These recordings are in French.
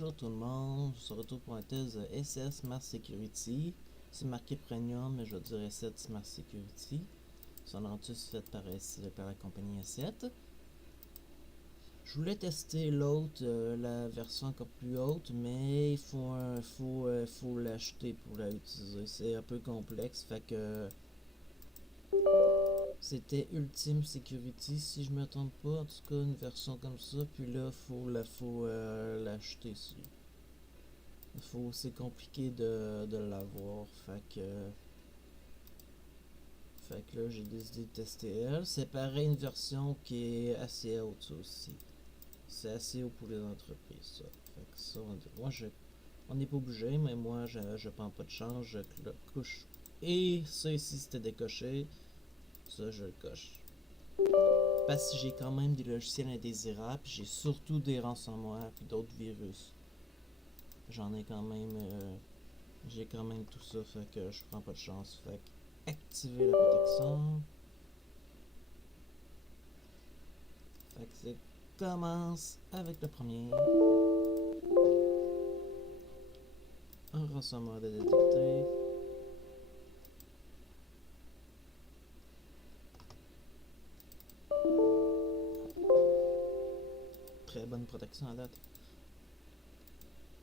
Bonjour tout le monde, je se retrouve pour un test de SS Smart Security. C'est marqué Premium, mais je vais dire S7 Smart Security. Son antus fait par la compagnie S7. Je voulais tester l'autre, la version encore plus haute, mais il faut l'acheter pour l'utiliser. C'est un peu complexe, fait que c'était Ultimate Security si je me trompe pas, en tout cas une version comme ça. Puis là, faut l'acheter. C'est compliqué de l'avoir, fait que là j'ai décidé de tester elle. C'est pareil, une version qui est assez haute aussi. C'est assez haut pour les entreprises, ça. Fait que ça, on n'est pas obligé, mais moi je prends pas de chance, je le couche. Et ça ici c'était décoché, ça je le coche. Parce que j'ai quand même des logiciels indésirables, puis j'ai surtout des ransomware puis d'autres virus. J'en ai quand même j'ai quand même tout ça, fait que je prends pas de chance. Fait que activer la protection. Fait que c'est commence avec le premier. Un ransomware de détecter. Très bonne protection à date.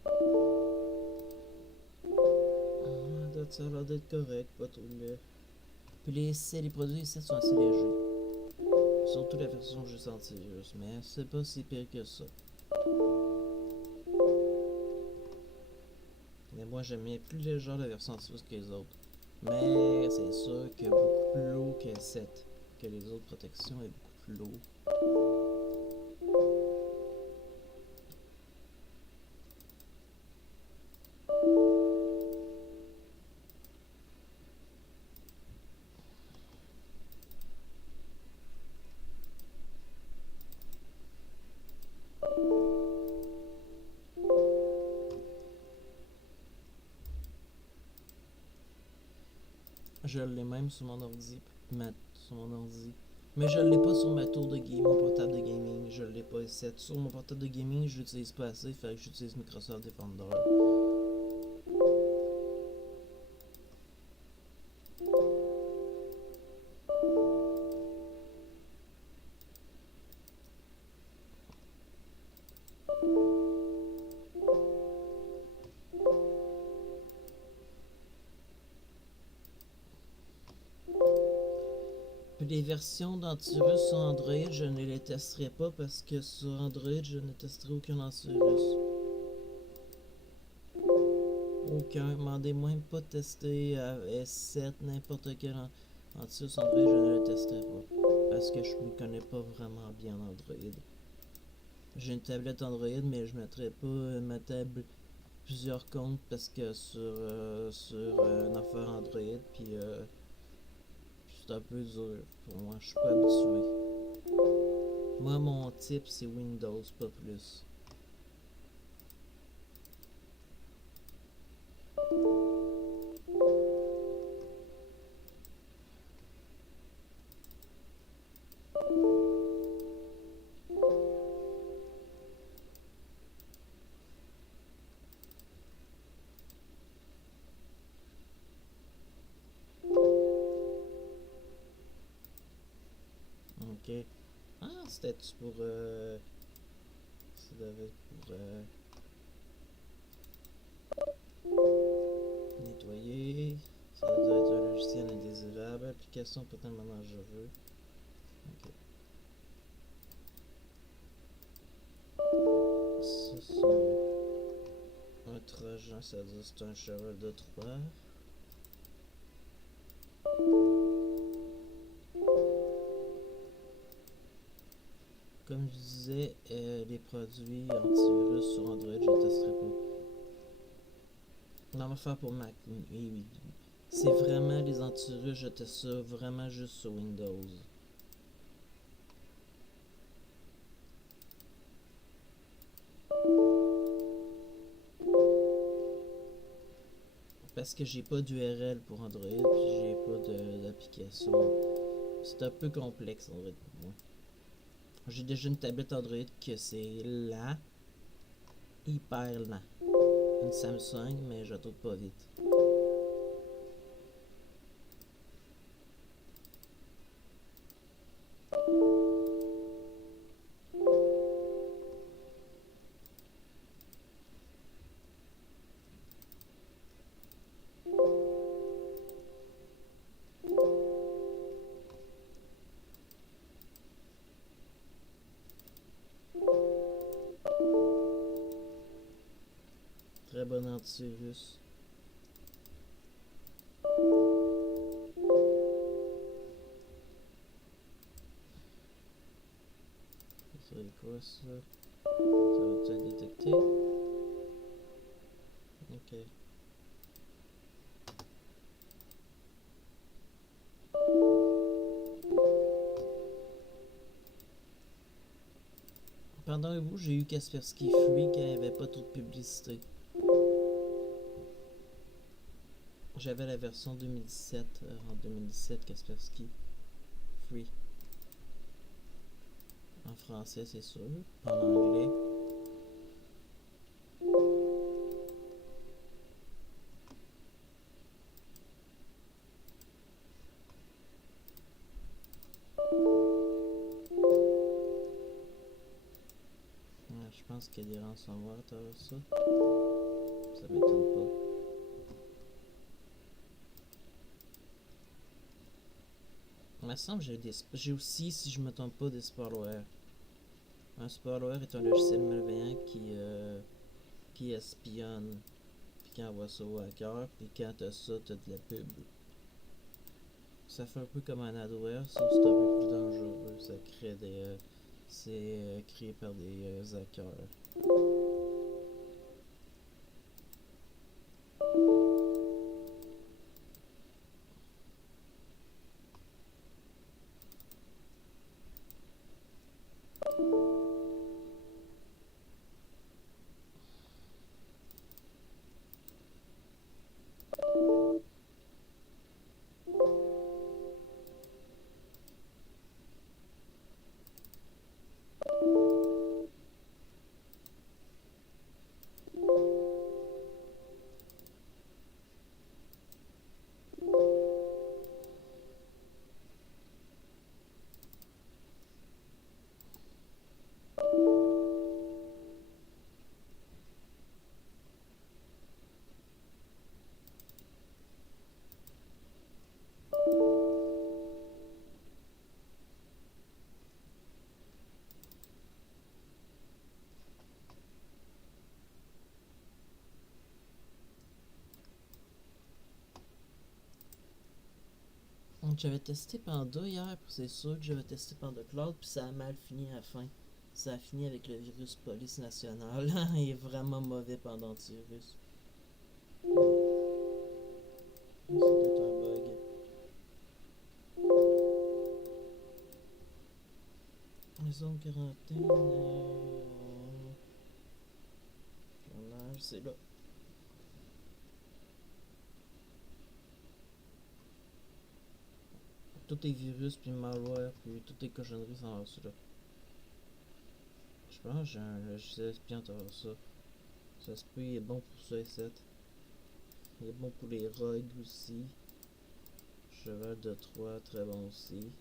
À date, ça a l'air d'être correct, pas trop laid. Puis les produits ici sont assez légers. Surtout la version juste antivirus, mais c'est pas si pire que ça. Mais moi j'aime bien plus légère la version antivirus que les autres. Mais c'est sûr que beaucoup plus lourd que 7. Que les autres protections est beaucoup plus lourd. Je l'ai même sur mon ordi. Sur mon ordi. Mais je l'ai pas sur ma tour de gaming, mon portable de gaming. Je l'ai pas ici. Sur mon portable de gaming, je l'utilise pas assez. Fait que j'utilise Microsoft Defender. Puis les versions d'antivirus sur Android, je ne les testerai pas parce que sur Android, je ne testerai aucun antivirus. Aucun. Demandez-moi même pas de tester S7, n'importe quel antivirus Android, je ne le testerai pas. Parce que je ne connais pas vraiment bien Android. J'ai une tablette Android, mais je ne mettrai pas ma table plusieurs comptes parce que sur une affaire Android, puis c'est un peu dur pour moi. Je suis pas habitué. Moi, mon type, c'est Windows, pas plus. Ok. Ah, c'était pour. Ça devait être pour nettoyer. Ça doit être un logiciel indésirable. Application potentiellement dangereux. Ok. Ça, c'est un trojan, ça veut dire que c'est un cheval de Troie. Comme je disais, les produits antivirus sur Android, je ne testerai pas. On va faire pour Mac. Oui, oui. C'est vraiment les antivirus, je teste ça vraiment juste sur Windows. Parce que j'ai pas d'URL pour Android, puis j'ai pas d'application. C'est un peu complexe Android pour moi. J'ai déjà une tablette Android que c'est là. hyper lent. Une Samsung, mais je trouve pas vite. Très bon antivirus. C'est quoi ça? Ça va être détecté? Ok. Pendant un bout, j'ai eu Kaspersky Free qui avait pas trop de publicité. J'avais la version 2017, en 2017 Kaspersky Free. En français, c'est sûr. En anglais. Je pense qu'il y a des ransomware à travers ça. Ça m'étonne pas. Il me semble que j'ai aussi, si je me trompe pas, des spyware. Un spyware est un logiciel malveillant qui espionne, puis qui envoie ça au hacker, puis quand t'as ça, t'as de la pub. Ça fait un peu comme un adware, sauf que c'est un peu plus dangereux. Ça crée des. C'est créé par des hackers. Donc, j'avais testé Panda hier, c'est sûr que j'avais testé Panda Cloud, puis ça a mal fini à la fin. Ça a fini avec le virus police nationale. Il est vraiment mauvais pendant antivirus. C'est peut-être un bug. Les zones quarantaine. Journal, c'est là. Tous les virus, puis malware, puis toutes les cochonneries sont là. Je pense que j'ai un logiciel espion à ça. Ça se peut, il est bon pour ça et 7. Il est bon pour les rogues aussi. Cheval de Troie, très bon aussi.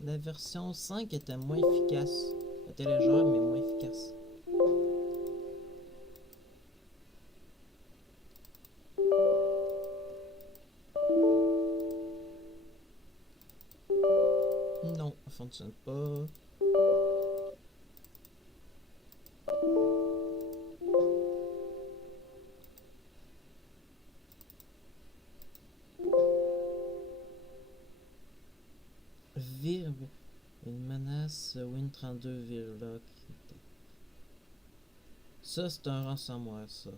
La version 5 était moins efficace. Elle était légère, mais moins efficace. Non, elle fonctionne pas. Virb, une menace Win32 Virlock. Ça, c'est un ransomware, ça.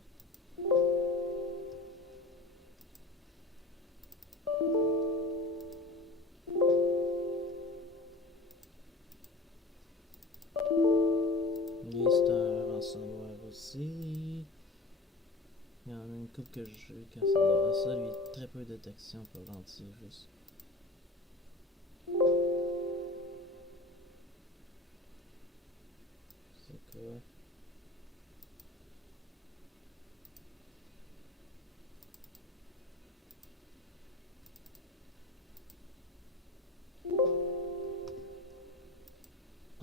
Lui, c'est un ransomware aussi. Il y en a une couple que j'ai eu quand c'est devant ça, lui, très peu de détection pour l'antivirus. C'est quoi?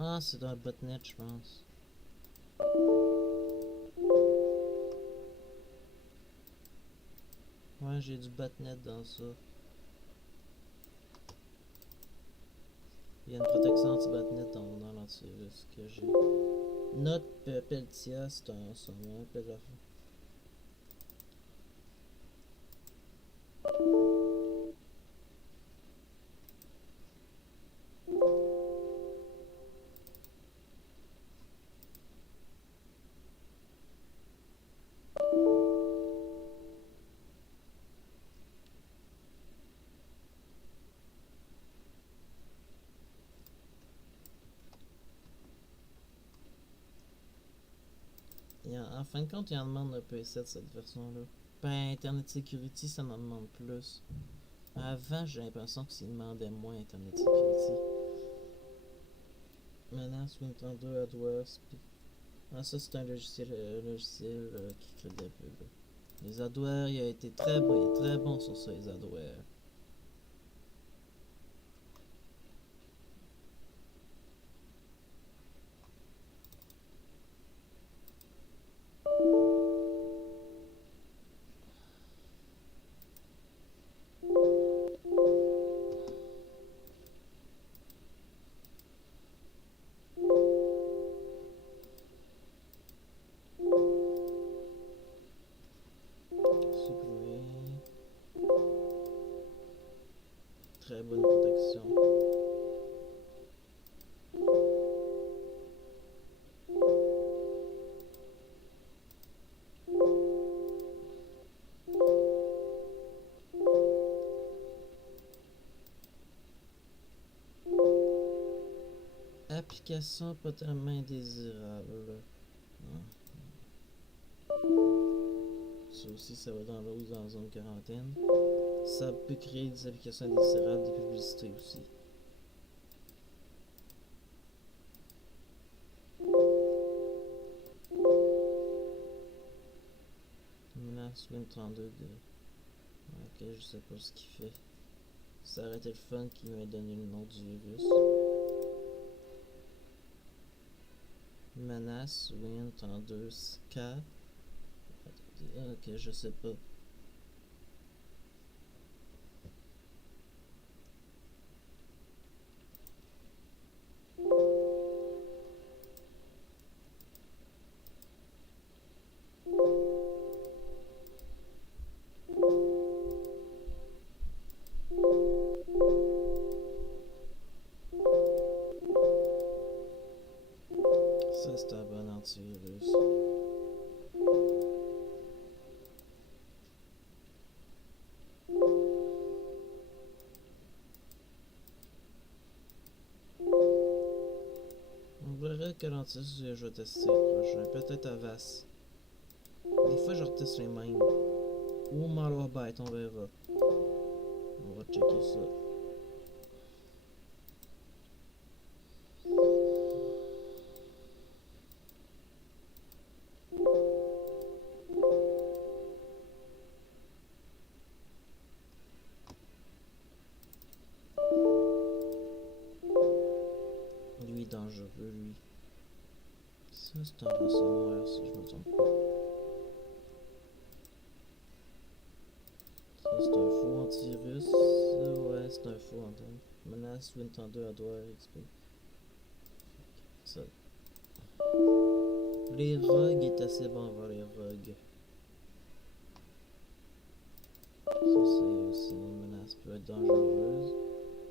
Ah, c'est dans le botnet, je pense. Ouais, j'ai du botnet dans ça. Il y a une protection anti-botnet dans l'antivirus que j'ai. Note Peltia, c'est un ransomware. En fin de compte, il en demande un peu de cette version-là. Ben, Internet Security, ça m'en demande plus. Avant, j'ai l'impression que ça demandait moins Internet Security. Maintenant, Win32 AdWords. Ah, ça, c'est un logiciel qui crée des pubs. Les adwares, il a été très bon, il est très bon sur ça, les adwares. Supprimer. Très bonne protection. Application potentiellement indésirable. Ça aussi, ça va dans l'autre dans la zone quarantaine. Ça peut créer des applications indésirables, des publicités aussi. Menace Win32 de. Ok, je sais pas ce qu'il fait. Ça aurait été le fun qu'il m'ait donné le nom du virus. Menace Win32 K. Ok, je sais pas. Ça, c'est un bon antivirus. On verra quel antivirus je vais tester prochain. Peut-être Avast. Des fois, je reteste les mêmes. Ou Malwarebyte, on verra. On va checker ça. Lui, dangereux, lui. Ça, c'est un ransomware, si je me trompe pas. Ça, c'est un faux antivirus. Ouais, c'est un faux antivirus. Menace Win32 Adware XP. Ça. Les rogues est assez bon voir les rogues. Ça, c'est aussi une menace peut être dangereuse.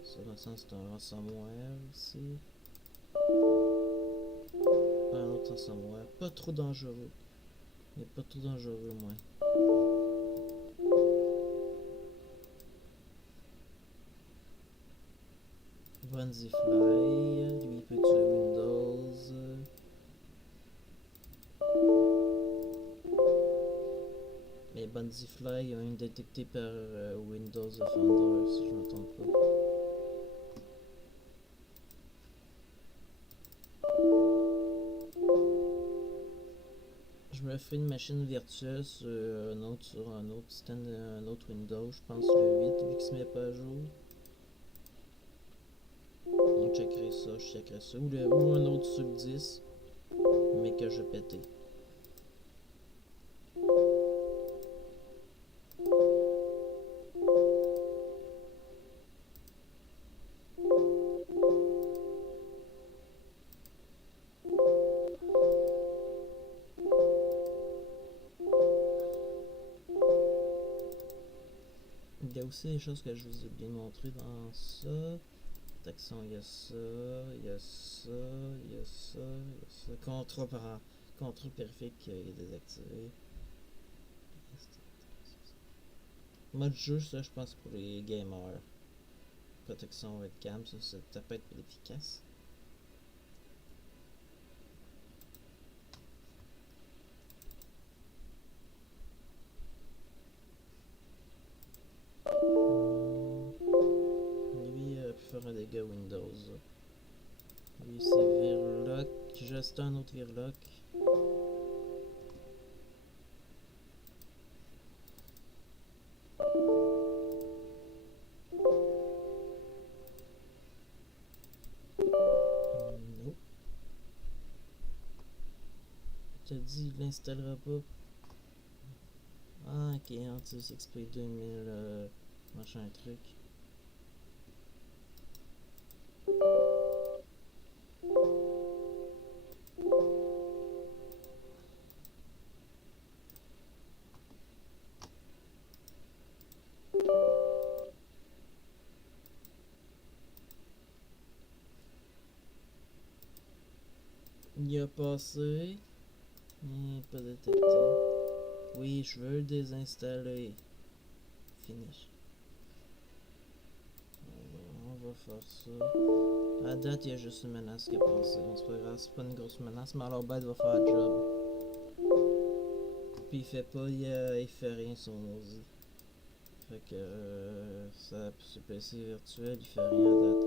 Ça, dans le sens, c'est un ransomware aussi. Un autre ransomware. Pas trop dangereux. Mais pas trop dangereux, moins. Bonzifly, lui peut tuer Windows. Mais Bandifly a une détectée par Windows Defender, si je ne me trompe pas. Je me fais une machine virtuelle sur un autre stand, un autre Windows, je pense le 8 vu qu'il se met pas à jour. On checkerait ça, je checkerais ça. Ou un autre sub 10, mais que je pétais. Il y a aussi des choses que je vous ai bien montrées dans ça. Taxon, il y a ça, il y a ça, il y a ça, il y a ça. Contrôle périphérique est désactivé. Mode jeu, ça je pense pour les gamers. Protection webcam, ça peut être efficace. Lui, il peut faire un dégât Windows. Lui, c'est Verloc. Juste un autre Verloc. Non. Je te dis, il l'installera pas. Ah, ok, Antis XP 2000, machin truc. Il a passé. Pas détecté. Oui, je veux le désinstaller. Finish. On va faire ça. À date, il y a juste une menace qui a passé. C'est pas grave, c'est pas une grosse menace, mais alors Bête va faire le job. Puis il fait pas, il fait rien son ordi. Fait que ça, ce PC virtuel, il fait rien à date.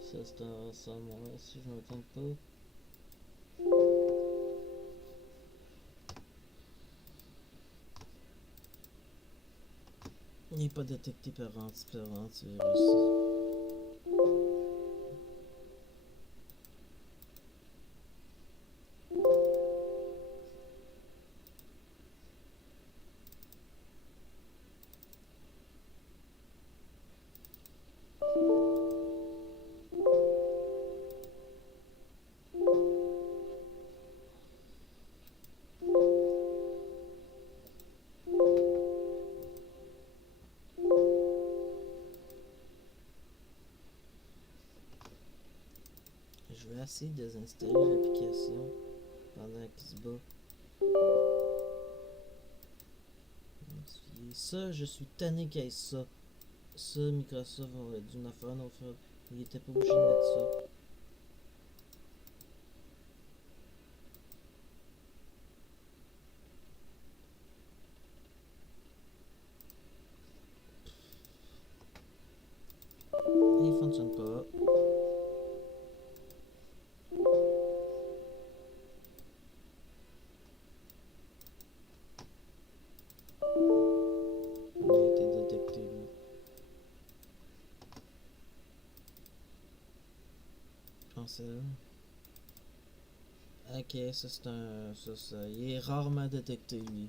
Ça, c'est un ensemble, si je ne me trompe pas. Il n'est pas détecté par antivirus. Je vais essayer de désinstaller l'application pendant qu'il se bat. Ça, je suis tanné qu'il y ait ça. Ça, Microsoft aurait dû en faire un autre. Il était pas obligé de mettre ça. En celle. Ok, ça c'est un. Ça. Il est rarement détecté, lui.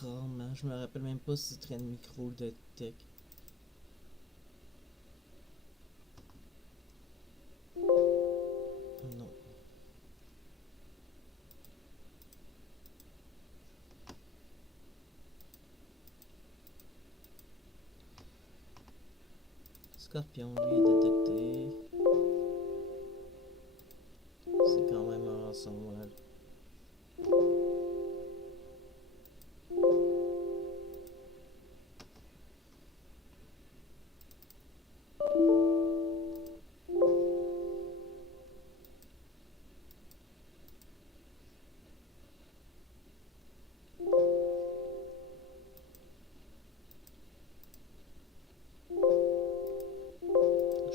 Rarement. Je me rappelle même pas si train de micro le détecte. Non. Scorpion, lui, est détecté. C'est quand même un ransomware.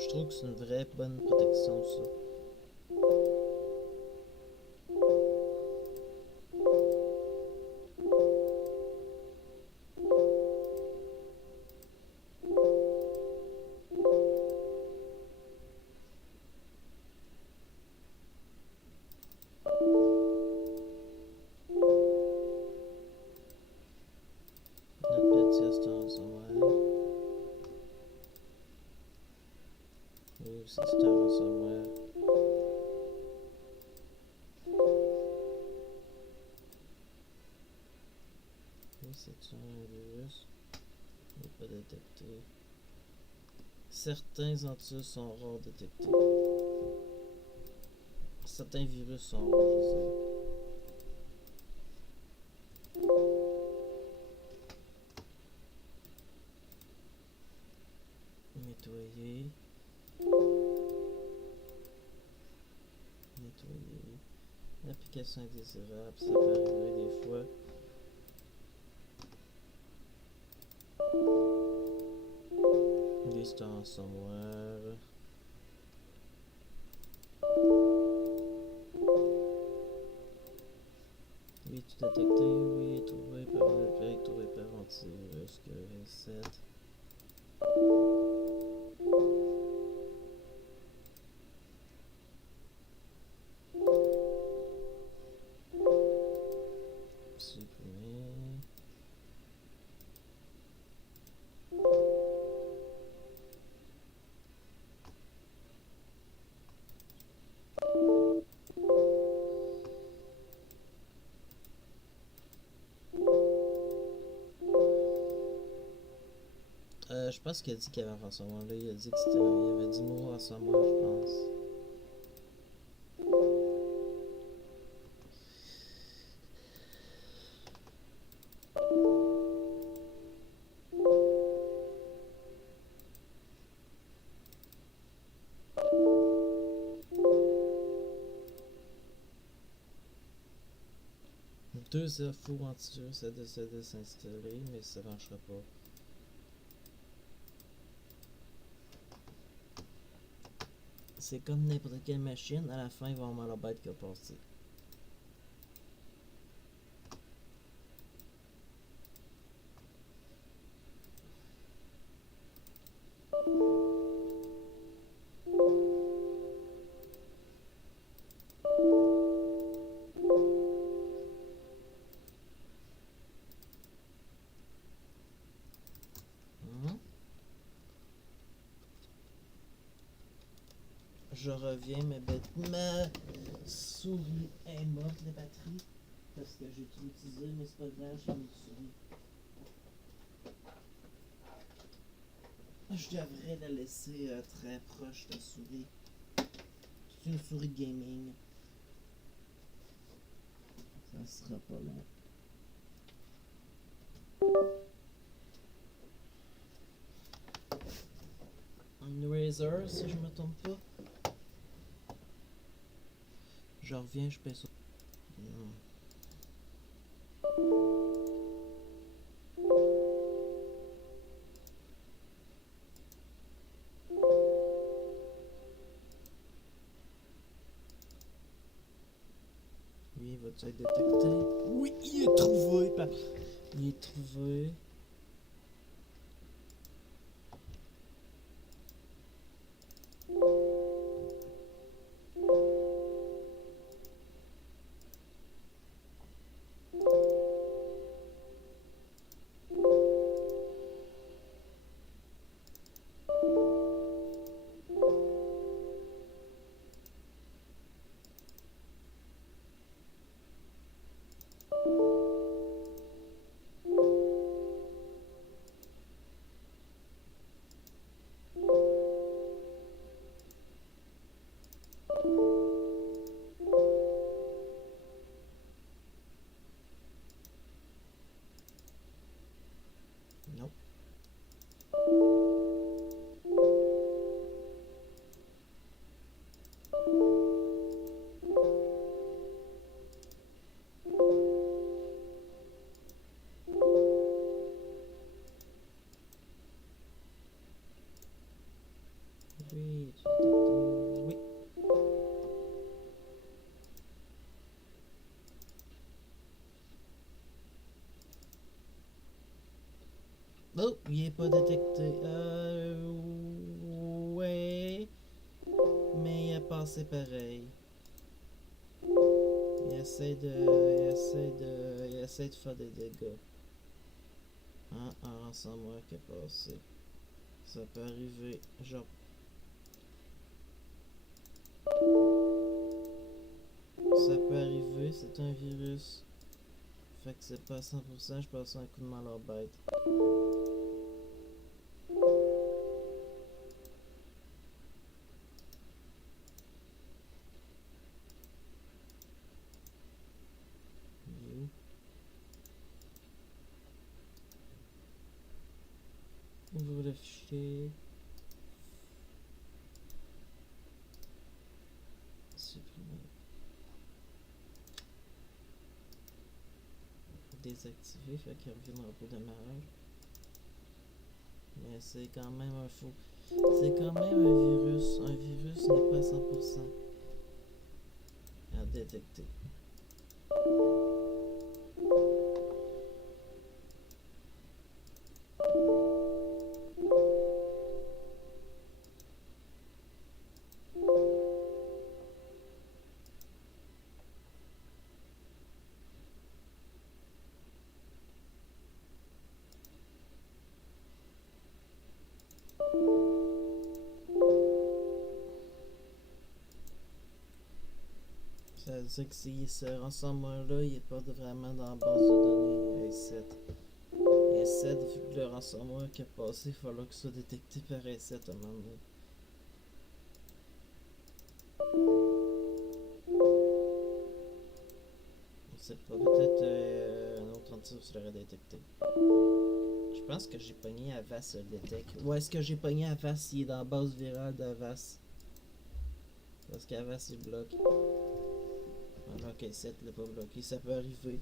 Je trouve que c'est une vraie bonne protection, ça. Notre petit c'est un ransomware. Oui, aussi c'est un ransomware. Oui, c'est un virus. Il n'est pas détecté. Certains antivirus sont rares détectés. Certains virus sont rares, je sais. Nettoyer. Nettoyer. L'application indésirable, ça peut arriver des fois. Liste en ransomware. Oui, tout détecté. Oui, trouvé par le père, trouvé par antivirus que reset. Supprimer. Je pense qu'il a dit qu'il y avait un ransomware là. Il a dit que c'était. Il avait dit mot ransomware, je pense. Deux infos antivirus à décider de s'installer, mais ça marchera pas. C'est comme n'importe quelle machine, à la fin, il va y avoir la bête qui va passer. Je reviens, mais ma souris est morte, la batterie, parce que j'ai tout utilisé, mais c'est pas grave, j'ai une souris. Je devrais la laisser très proche de la souris. C'est une souris gaming. Ça sera pas long. Une Razer, si je me trompe pas. Je reviens, je pèse. Oui, il va-tu être détecté? Oui, il est trouvé. Il est trouvé. Oui, tu détectes. Oui. Oh, il est pas détecté. Ouais. Mais il a passé pareil. Il essaie de faire des dégâts. Un ransomware qui est passé. Ça peut arriver. Genre. Ça peut arriver, c'est un virus. Fait que c'est pas à 100%, je passe un coup de main à leur bête. You. Ouvre le fichier. Supprimer. Désactiver, fait qu'il reviendra pas au démarrage. Mais c'est quand même un faux. C'est quand même un virus. Un virus n'est pas à 100% à détecter. Ça veut dire que si ce ransomware-là, il n'est pas vraiment dans la base de données A7. A7, vu que le ransomware qui est passé, il va falloir que ce soit détecté par A7 à un moment donné. On sait pas, peut-être un autre antivirus l'aurait détecté. Je pense que j'ai pogné Avast le détecte. Ou est-ce que j'ai pogné Avast s'il est dans la base virale d'Avast? Parce qu'Avast il bloque. Alors qu'A7 l'a pas bloqué, ça peut arriver.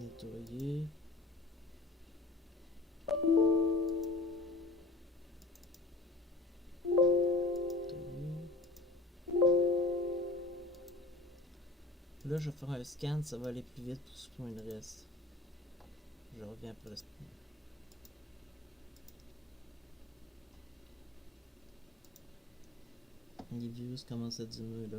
Nettoyer. Là, je vais faire un scan, ça va aller plus vite pour supprimer le reste. Je reviens après le scan. Les virus commencent à diminuer là.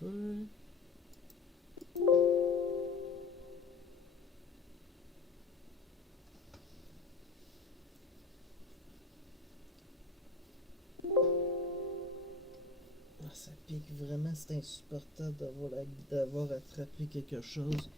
peu. Ah, ça pique vraiment, c'est insupportable d'avoir attrapé quelque chose.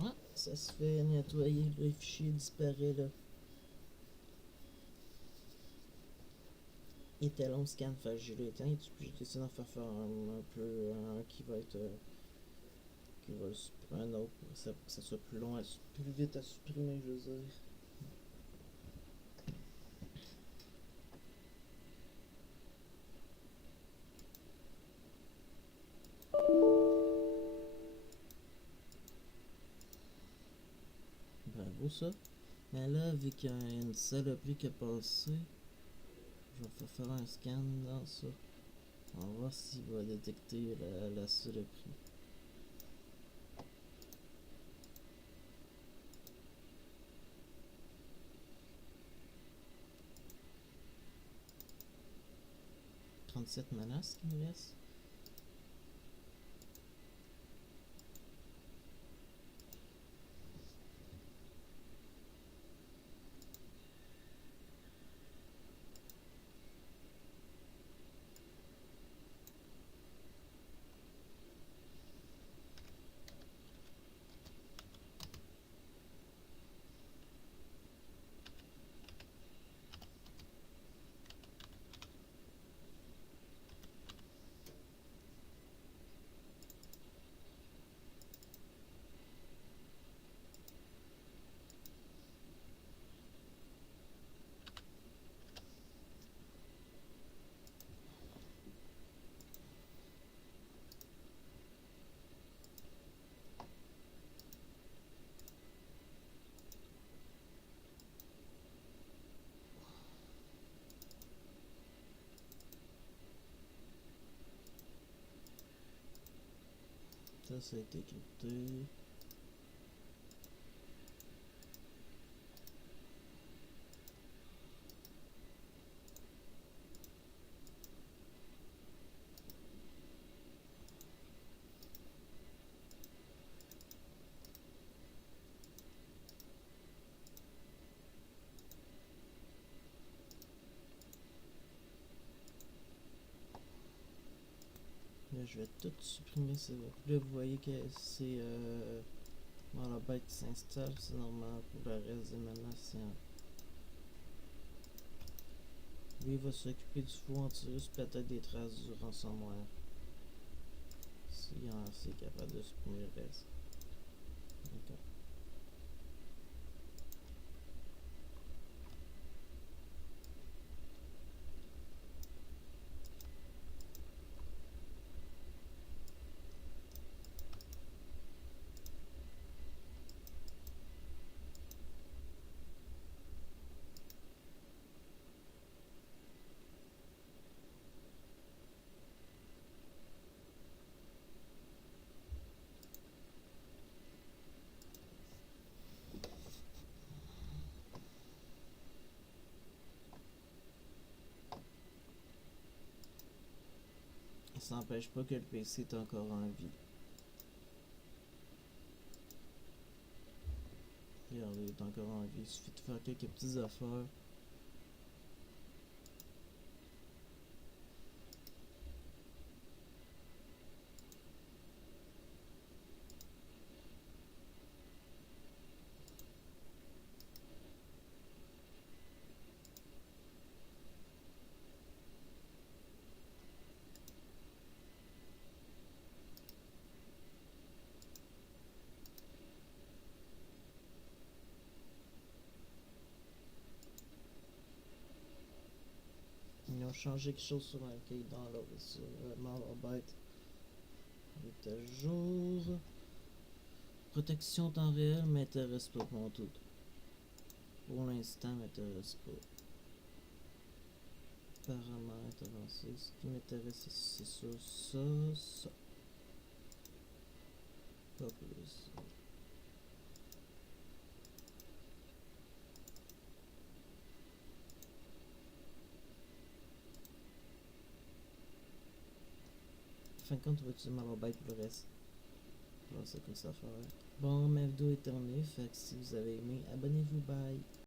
Ah, ça se fait nettoyer, le fichier disparaît là. Il était long scan, fait que je l'ai éteint, puis j'ai décidé d'en faire un peu un qui va être qui va un autre pour que ça soit plus long, plus vite à supprimer, je veux dire. Bravo ça. Mais là, vu qu'il y a une saloperie qui est passée, je vais faire un scan dans ça. On va voir s'il va détecter la saloperie. « 37 menaces qu'il me laisse. Ça a été crypté. Là, je vais tout supprimer ça. Là, vous voyez que c'est dans la bête qui s'installe, c'est normal pour le reste des menaces. Lui, il va s'occuper du faux antivirus, peut-être des traces du ransomware. Si c'est capable de supprimer le reste. D'accord. ça n'empêche pas que le PC est encore en vie. Regardez, il est encore en vie. Il suffit de faire quelques petites affaires. Ils ont changé quelque chose sur un cahier dans l'autre. Sur Malwarebytes. Il est à jour. Protection temps réel m'intéresse pas pour tout. Pour l'instant, m'intéresse pas. Paramètres avancés. Ce qui m'intéresse, c'est ça. Pas plus. En fin de compte, on va utiliser Malwarebytes pour le reste. Alors, c'est comme ça à faire. Bon, ma vidéo est terminée. Fait que si vous avez aimé, abonnez-vous. Bye.